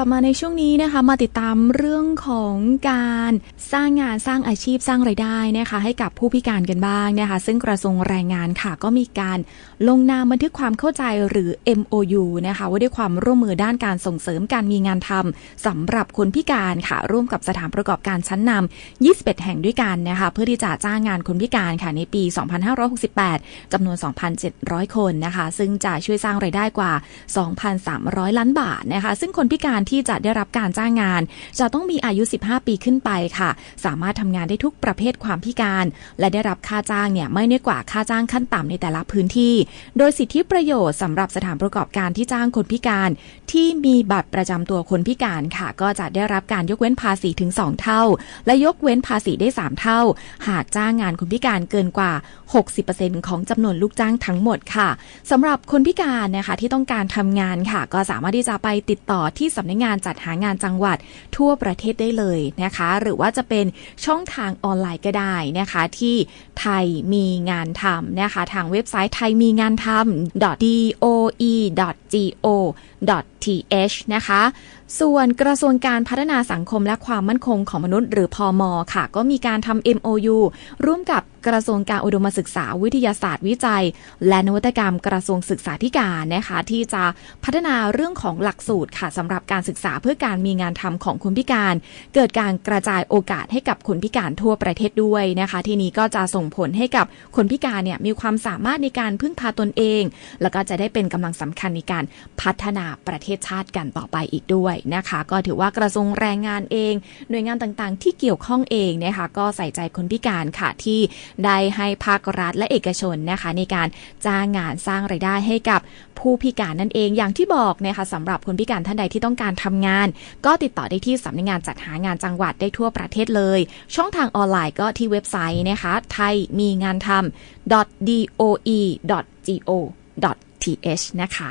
ลับมาในช่วงนี้นะคะ มาติดตามเรื่องของการสร้างงานสร้างอาชีพสร้างไรายได้นะคะ ให้กับผู้พิการกันบ้างนะคะ ซึ่งกระทรวงแรงงานค่ะ ก็มีการลงนามบันทึกความเข้าใจหรือ MOU นะคะ ว่าด้วยความร่วมมือด้านการส่งเสริมการมีงานทำสำหรับคนพิการค่ะ ร่วมกับสถานประกอบการชั้นนำ21 แห่งด้วยกันนะคะ เพื่อที่จะจ้างงานคนพิการค่ะในปี 2568จำนวน 2,700 คนนะคะ ซึ่งจะช่วยสร้างไรายได้กว่า 2,300 ล้านบาทนะคะ ซึ่งคนพิการที่จะได้รับการจ้างงาน จะต้องมีอายุ 15 ปีขึ้นไปค่ะ สามารถทำงานได้ทุกประเภทความพิการ และได้รับค่าจ้างเนี่ยไม่น้อยกว่าค่าจ้างขั้นต่ำในแต่ละพื้นที่ โดยสิทธิประโยชน์สำหรับสถานประกอบการที่จ้างคนพิการ ที่มีบัตรประจำตัวคนพิการค่ะ ก็จะได้รับการยกเว้นภาษีถึง 2 เท่า และยกเว้นภาษีได้ 3 เท่า หากจ้างงานคนพิการเกินกว่า 60%ของจำนวนลูกจ้างทั้งหมดค่ะสำหรับคนพิการนะคะที่ต้องการทำงานค่ะ ก็สามารถที่จะไปติดต่อที่สำนักงานจัดหางานจังหวัดทั่วประเทศได้เลยนะคะ หรือว่าจะเป็นช่องทางออนไลน์ก็ได้นะคะ ที่ไทยมีงานทำนะคะ ทางเว็บไซต์ไทยมีงานทำ doe.go.th นะคะ ส่วนกระทรวงการพัฒนาสังคมและความมั่นคงของมนุษย์หรือพอมค่ะ ก็มีการทำ MOU ร่วมกับกระทรวงการอุดมศึกษาวิทยาศาสตร์วิจัย และนวัตกรรมกระทรวงศึกษาธิการนะคะ ที่จะพัฒนาเรื่องของหลักสูตรค่ะสำหรับการศึกษาเพื่อการมีงานทำของคนพิการ เกิดการกระจายโอกาสให้กับคนพิการทั่วประเทศด้วยนะคะ ที่นี้ก็จะส่งผลให้กับคนพิการเนี่ยมีความสามารถในการพึ่งพาตนเอง แล้วก็จะได้เป็นกำลังสำคัญในการพัฒนาประเทศชาติกันต่อไปอีกด้วยนะคะ ก็ถือว่ากระทรวงแรงงานเอง หน่วยงานต่างๆ ที่เกี่ยวข้องเองนะคะก็ใส่ใจคนพิการค่ะที่ได้ให้ภาครัฐและเอกชนนะคะ ในการจ้างงานสร้างไรายได้ให้กับผู้พิการนั่นเอง อย่างที่บอกนะคะสำหรับคนพิการท่านใดที่ต้องการทำงาน ก็ติดต่อได้ที่สำนักงานจัดหางานจังหวัดได้ทั่วประเทศเลย ช่องทางออนไลน์ก็ที่เว็บไซต์นะคะไทยมีงานทำ doe.go.th นะคะ